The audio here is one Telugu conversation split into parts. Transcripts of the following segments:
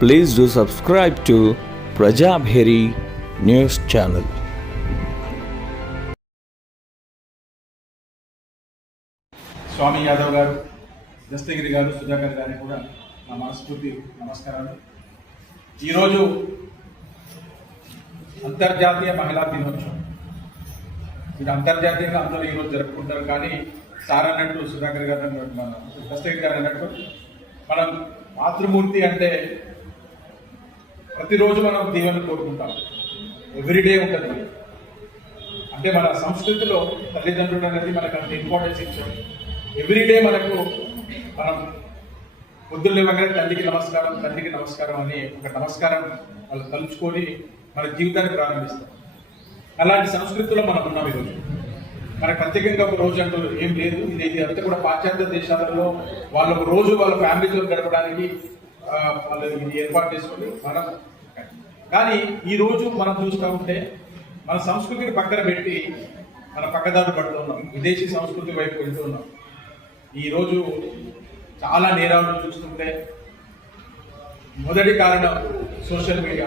Please do subscribe to Prajabheri news channel. Swami Yadav garu Dastagiri garu Sudhakar గారికి కూడా నా మనస్ఫూర్తి నమస్కారాలు. ఈరోజు అంతర్జాతీయ మహిళా దినోత్సవం. ఇది అంతర్జాతీయంగా అందరూ ఈరోజు జరుపుకుంటారు కానీ సార్ అన్నట్టు సుధాకర్ గారు అన్నట్టు మన దస్తగిరి గారు అన్నట్టు మనం మాతృమూర్తి అంటే ప్రతిరోజు మనం దీవెన కోరుకుంటాం. ఎవ్రీడే ఉంటుంది. అంటే మన సంస్కృతిలో తల్లిదండ్రులు అనేది మనకు అంత ఇంపార్టెన్స్ ఇచ్చారు. ఎవ్రీడే మనకు మనం పొద్దున్న లేవగానే తల్లికి నమస్కారం తండ్రికి నమస్కారం అని ఒక నమస్కారం వాళ్ళు తలుచుకొని మన జీవితాన్ని ప్రారంభిస్తాం అలాంటి సంస్కృతిలో మనం ఉన్నాం ఈరోజు. మనకు ప్రత్యేకంగా ఒక రోజు అంటూ ఏం లేదు. ఇది ఇది అంతా కూడా పాశ్చాత్య దేశాలలో వాళ్ళ ఒక రోజు వాళ్ళ ఫ్యామిలీతో గడపడానికి వాళ్ళు ఇది ఏర్పాటు చేసుకొని మనం కానీ ఈరోజు మనం చూస్తూ ఉంటే మన సంస్కృతిని పక్కన పెట్టి మన పక్కదారు పడుతున్నాం విదేశీ సంస్కృతి వైపు వెళ్తున్నాం ఈరోజు చాలా నేరాలు చూస్తుంటే మొదటి కారణం సోషల్ మీడియా.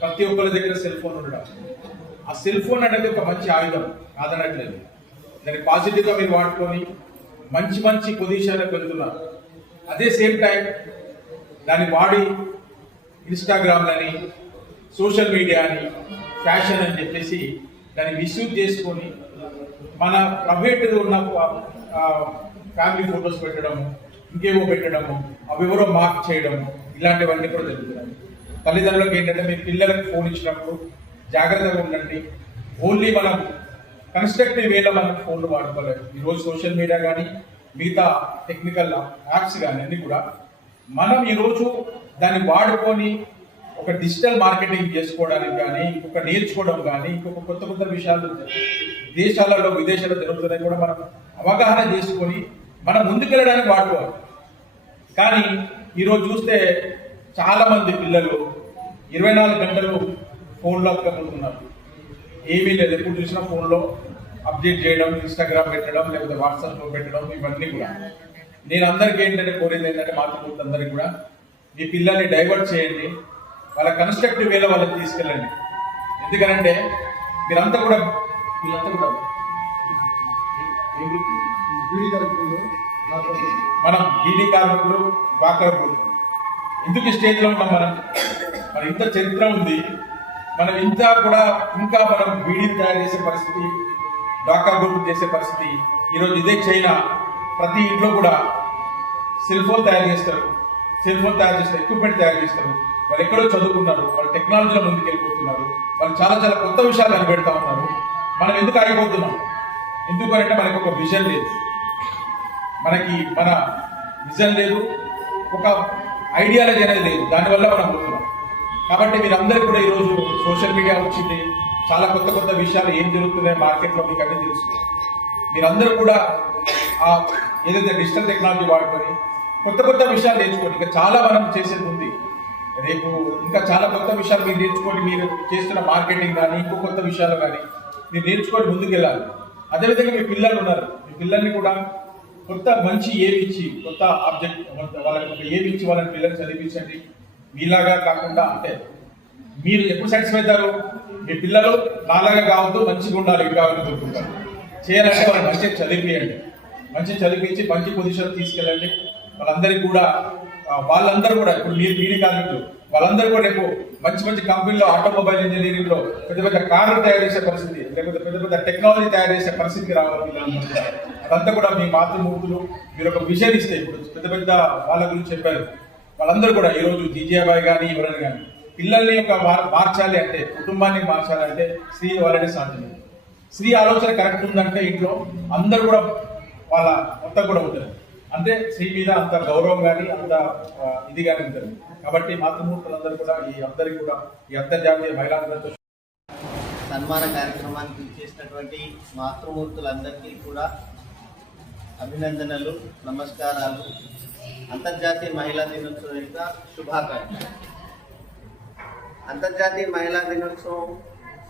ప్రతి ఒక్కరి దగ్గర సెల్ ఫోన్ ఉండడం. ఆ సెల్ ఫోన్ అనేది ఒక మంచి ఆయుధం కాదనట్లేదు. దాన్ని పాజిటివ్గా మీరు వాడుకొని మంచి మంచి పొజిషన్లకు వెళ్తున్నారు. అదే సేమ్ టైం దాన్ని వాడి ఇన్స్టాగ్రామ్లని సోషల్ మీడియా అని ఫ్యాషన్ అని చెప్పేసి దాన్ని మిస్యూజ్ చేసుకొని మన ప్రైవేట్ ఉన్న ఫ్యామిలీ ఫొటోస్ పెట్టడము ఇంకేవో పెట్టడము అవి ఎవరో మార్క్ చేయడము ఇలాంటివన్నీ కూడా జరుగుతున్నాయి. తల్లిదండ్రులకు ఏంటంటే మీ పిల్లలకు ఫోన్ ఇచ్చినప్పుడు జాగ్రత్తగా ఉండండి. ఓన్లీ మనం కన్స్ట్రక్టివ్ వేలో మనం ఫోన్లు వాడుకోలేదు ఈరోజు సోషల్ మీడియా కానీ మిగతా టెక్నికల్ యాప్స్ కానీ అన్నీ కూడా మనం ఈరోజు దాన్ని వాడుకొని ఒక డిజిటల్ మార్కెటింగ్ చేసుకోవడానికి కానీ ఇంకొక నేర్చుకోవడం కానీ ఇంకొక కొత్త కొత్త విషయాలు దేశాలలో విదేశాల్లో జరుగుతున్నాయి కూడా మనం అవగాహన చేసుకొని మనం ముందుకెళ్ళడానికి వాడుకోవాలి. కానీ ఈరోజు చూస్తే చాలామంది పిల్లలు ఇరవై నాలుగు గంటలు ఫోన్లో ఉంటున్నారు ఏమీ లేదు ఎప్పుడు చూసినా ఫోన్లో అప్డేట్ చేయడం ఇన్స్టాగ్రామ్ పెట్టడం లేకపోతే వాట్సాప్లో పెట్టడం ఇవన్నీ కూడా. నేను అందరికీ ఏంటంటే కోరింది ఏంటంటే మాతృమూర్తి కూడా మీ పిల్లల్ని డైవర్ట్ చేయండి. వాళ్ళ కన్స్ట్రక్టివ్ వేలో వాళ్ళకి తీసుకెళ్ళండి. ఎందుకనంటే మీరంతా కూడా వీళ్ళంతా కూడా మనం బీడీ కార్మికులు డ్వాక్రా గ్రూప్. ఎందుకు ఈ స్టేజ్లో ఉన్నాం మనం? మన ఇంత చరిత్ర ఉంది. మనం ఇంత కూడా ఇంకా మనం బీడీ తయారు చేసే పరిస్థితి డ్వాక్రా గ్రూప్ చేసే పరిస్థితి ఈరోజు ఇదే చైనా. ప్రతి ఇంట్లో కూడా సెల్ ఫోన్ తయారు చేస్తారు. సెల్ ఫోన్ తయారు చేస్తారు ఎక్విప్మెంట్ తయారు చేస్తారు. వాళ్ళు ఎక్కడో చదువుకున్నారు వాళ్ళు టెక్నాలజీలో ముందుకు వెళ్ళిపోతున్నారు వాళ్ళు చాలా చాలా కొత్త విషయాలు కనిపెడతా ఉన్నారు. మనం ఎందుకు ఆగిపోతున్నాం? ఎందుకు అంటే మనకు ఒక విజన్ లేదు. మనకి మన విజన్ లేదు. ఒక ఐడియాలజీ అనేది లేదు. దానివల్ల మనం పోతున్నాం. కాబట్టి మీరందరూ కూడా ఈరోజు సోషల్ మీడియా వచ్చింది. చాలా కొత్త కొత్త విషయాలు ఏం జరుగుతున్నాయి మార్కెట్లో మీకు అన్నీ తెలుసు. మీరందరూ కూడా ఆ ఏదైతే డిజిటల్ టెక్నాలజీ వాడుకొని కొత్త కొత్త విషయాలు నేర్చుకోండి. ఇంకా చాలా మనం చేసేది ఉంది. రేపు ఇంకా చాలా కొత్త విషయాలు మీరు నేర్చుకోండి. మీరు చేస్తున్న మార్కెటింగ్ కానీ ఇంకో కొత్త విషయాలు కానీ మీరు నేర్చుకొని ముందుకు వెళ్ళాలి అదేవిధంగా మీ పిల్లలు ఉన్నారు. మీ పిల్లల్ని కూడా కొత్త మంచి ఏమి ఇచ్చి కొత్త ఆబ్జెక్ట్ వాళ్ళకి ఒక ఏమి ఇచ్చి వాళ్ళని పిల్లల్ని చదివించండి. మీలాగా కాకుండా అంటే మీరు ఎప్పుడు సాటిస్ఫై అవుతారు? మీ పిల్లలు నాలాగా కావద్దు మంచిగా ఉండాలి. ఇంకా కోరుకుంటారు. చేయాలంటే వాళ్ళు మంచిగా చదివియండి మంచి చదివించి మంచి పొజిషన్ తీసుకెళ్ళండి. వాళ్ళందరికీ కూడా వాళ్ళందరూ కూడా ఇప్పుడు మీరు బీడీ కార్మికులు వాళ్ళందరూ కూడా రేపు మంచి మంచి కంపెనీలో ఆటోమొబైల్ ఇంజనీరింగ్లో పెద్ద పెద్ద కార్లు తయారు చేసే పరిస్థితి లేకపోతే పెద్ద పెద్ద టెక్నాలజీ తయారు చేసే పరిస్థితికి రావాలి అదంతా కూడా మీ మాతృమూర్తులు మీరు ఒక విషయం ఇస్తే ఇప్పుడు పెద్ద పెద్ద వాళ్ళ గురించి చెప్పారు. వాళ్ళందరూ కూడా ఈ రోజు జీజేబాయ్ కానీ ఎవరైనా కానీ పిల్లల్ని ఒక మార్- మార్చాలి అంటే కుటుంబాన్ని మార్చాలి అంటే స్త్రీ వాళ్ళనే సాధ్యం స్త్రీ ఆలోచన కరెక్ట్ ఉందంటే ఇంట్లో అందరూ కూడా వాళ్ళ అంతా కూడా ఉంటుంది. అంటే స్త్రీ మీద అంత గౌరవం కానీ అంత ఇది కానీ ఉంటుంది. కాబట్టి మాతృమూర్తులందరూ కూడా ఈ అందరికీ కూడా ఈ అంతర్జాతీయ మహిళా సన్మాన కార్యక్రమానికి చేసినటువంటి మాతృమూర్తులందరికీ కూడా అభినందనలు నమస్కారాలు. అంతర్జాతీయ మహిళా దినోత్సవం యొక్క శుభాకాంక్షలు. అంతర్జాతీయ మహిళా దినోత్సవం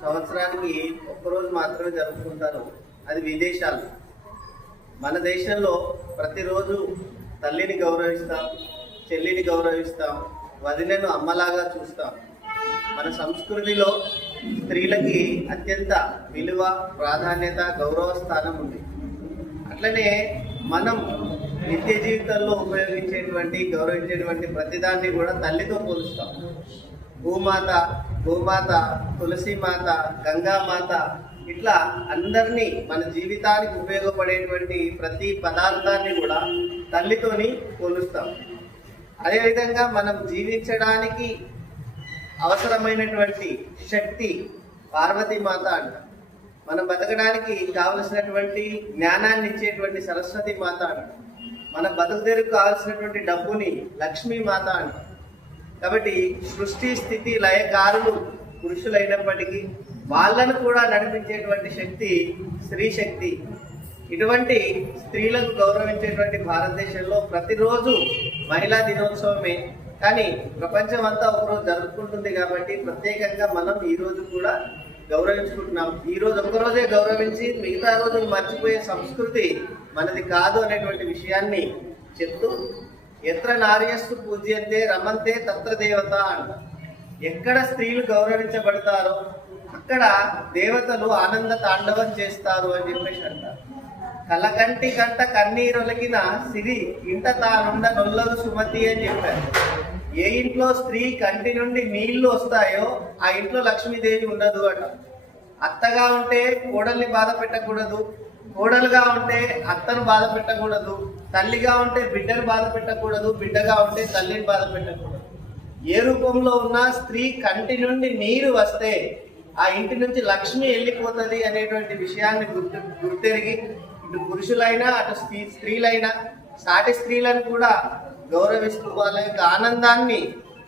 సంవత్సరానికి ఒక్కరోజు మాత్రమే జరుపుకుంటారు. అది విదేశాలు మన దేశంలో ప్రతిరోజు తల్లిని గౌరవిస్తాం చెల్లిని గౌరవిస్తాం వదినను అమ్మలాగా చూస్తాం. మన సంస్కృతిలో స్త్రీలకి అత్యంత విలువ ప్రాధాన్యత గౌరవ స్థానం ఉంది. అట్లనే మనం నిత్య జీవితంలో ఉపయోగించేటువంటి గౌరవించేటువంటి ప్రతిదాన్ని కూడా తల్లితో పోలుస్తాం. భూమాత గోమాత తులసి మాత గంగామాత ఇట్లా అందరినీ మన జీవితానికి ఉపయోగపడేటువంటి ప్రతి పదార్థాన్ని కూడా తల్లితోని పోలుస్తాం. అదేవిధంగా మనం జీవించడానికి అవసరమైనటువంటి శక్తి పార్వతీ మాత అంటాం. మనం బతకడానికి కావలసినటువంటి జ్ఞానాన్ని ఇచ్చేటువంటి సరస్వతి మాత అంటాం. మన బతుకు బతుకుదేరుకు కావలసినటువంటి డబ్బుని లక్ష్మీ మాత అంటాం. కాబట్టి సృష్టి స్థితి లయకారులు పురుషులైనప్పటికీ వాళ్ళను కూడా నడిపించేటువంటి శక్తి స్త్రీ శక్తి. ఇటువంటి స్త్రీలకు గౌరవించేటువంటి భారతదేశంలో ప్రతిరోజు మహిళా దినోత్సవమే. కానీ ప్రపంచం అంతా ఒకరోజు జరుపుకుంటుంది కాబట్టి ప్రత్యేకంగా మనం ఈరోజు కూడా గౌరవించుకుంటున్నాం. ఈ రోజు ఒక్కరోజే గౌరవించి మిగతా రోజులు మర్చిపోయే సంస్కృతి మనది కాదు అనేటువంటి విషయాన్ని చెప్తూ ఎత్ర నార్యస్సు పూజ్యంతే రమంతే తత్ర దేవత అంట. ఎక్కడ స్త్రీలు గౌరవించబడతారో అక్కడ దేవతలు ఆనంద తాండవం చేస్తారు అని చెప్పేసి అంటారు కలకంటి కంట కన్నీరొలికిన సిరి ఇంట తానుండ నొల్లదు సుమతి అని చెప్పారు. ఏ ఇంట్లో స్త్రీ కంటి నుండి నీళ్ళు వస్తాయో ఆ ఇంట్లో లక్ష్మీదేవి ఉండదు అట. అత్తగా ఉంటే కోడల్ని బాధ పెట్టకూడదు. కోడలుగా ఉంటే అత్తను బాధ పెట్టకూడదు. తల్లిగా ఉంటే బిడ్డను బాధ పెట్టకూడదు బిడ్డగా ఉంటే తల్లిని బాధ పెట్టకూడదు. ఏ రూపంలో ఉన్న స్త్రీ కంటి నుండి నీరు వస్తే ఆ ఇంటి నుంచి లక్ష్మి వెళ్ళిపోతుంది అనేటువంటి విషయాన్ని గుర్తు గుర్తెరిగి ఇటు పురుషులైనా అటు స్త్రీ స్త్రీలైనా సాటి స్త్రీలను కూడా గౌరవిస్తూ వాళ్ళ యొక్క ఆనందాన్ని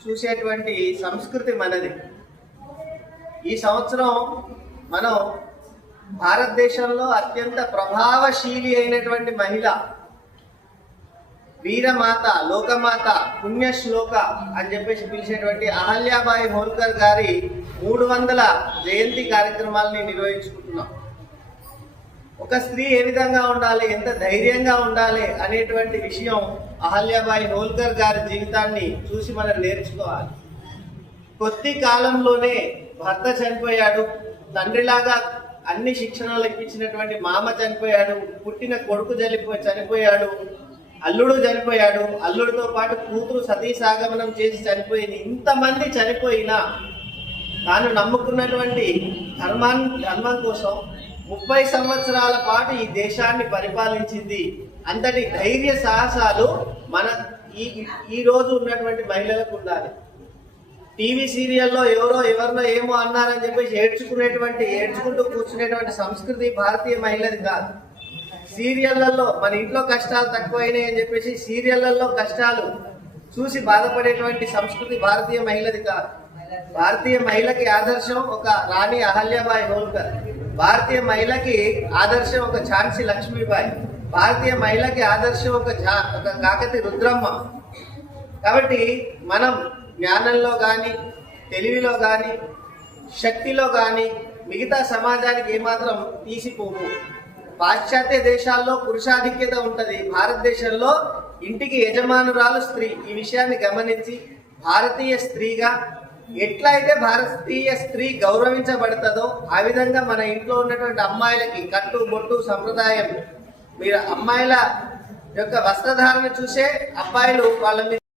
చూసేటువంటి సంస్కృతి మనది. ఈ సంవత్సరం మనం భారతదేశంలో అత్యంత ప్రభావశీలి అయినటువంటి మహిళ వీరమాత లోకమాత పుణ్యశ్లోక అని చెప్పేసి పిలిచేటువంటి అహల్యాబాయి హోల్కర్ గారి మూడు వందల జయంతి కార్యక్రమాలని నిర్వహించుకుంటున్నాం. ఒక స్త్రీ ఏ విధంగా ఉండాలి ఎంత ధైర్యంగా ఉండాలి అనేటువంటి విషయం అహల్యాబాయి హోల్కర్ గారి జీవితాన్ని చూసి మనం నేర్చుకోవాలి. కొద్ది కాలంలోనే భర్త చనిపోయాడు తండ్రిలాగా అన్ని శిక్షణలు ఇప్పించినటువంటి మామ చనిపోయాడు పుట్టిన కొడుకు చనిపో చనిపోయాడు అల్లుడు చనిపోయాడు. అల్లుడితో పాటు కూతురు సతీసాగమనం చేసి చనిపోయింది. ఇంతమంది చనిపోయినా తాను నమ్ముకున్నటువంటి ధర్మాన్ ధర్మం కోసం ముప్పై సంవత్సరాల పాటు ఈ దేశాన్ని పరిపాలించింది. అంతటి ధైర్య సాహసాలు మన ఈ ఈ రోజు ఉన్నటువంటి మహిళలకు ఉండాలి. టీవీ సీరియల్లో ఎవరో ఎవరినో ఏమో అన్నారని చెప్పేసి ఏడ్చుకునేటువంటి ఏడ్చుకుంటూ కూర్చునేటువంటి సంస్కృతి భారతీయ మహిళది కాదు. సీరియళ్ళలో మన ఇంట్లో కష్టాలు తక్కువైనాయి అని చెప్పేసి సీరియళ్ళలో కష్టాలు చూసి బాధపడేటువంటి సంస్కృతి భారతీయ మహిళది కాదు. భారతీయ మహిళకి ఆదర్శం ఒక రాణి అహల్యాబాయి హోల్కర్. భారతీయ మహిళకి ఆదర్శం ఒక ఝాన్సీ లక్ష్మీబాయి. భారతీయ మహిళకి ఆదర్శం ఒక ఝా ఒక కాకతి రుద్రమ్మ. కాబట్టి మనం జ్ఞానంలో కానీ తెలివిలో కానీ శక్తిలో కానీ మిగతా సమాజానికి ఏమాత్రం తీసిపోము. పాశ్చాత్య దేశాల్లో పురుషాధిక్యత ఉంటుంది. భారతదేశంలో ఇంటికి యజమానురాలు స్త్రీ. ఈ విషయాన్ని గమనించి భారతీయ స్త్రీగా ఎట్లయితే భారతీయ స్త్రీ గౌరవించబడుతుందో ఆ విధంగా మన ఇంట్లో ఉన్నటువంటి అమ్మాయిలకి కట్టు బొట్టు సంప్రదాయం మీరు అమ్మాయిల యొక్క వస్త్రధారణ చూసే అబ్బాయిలు వాళ్ళ మీద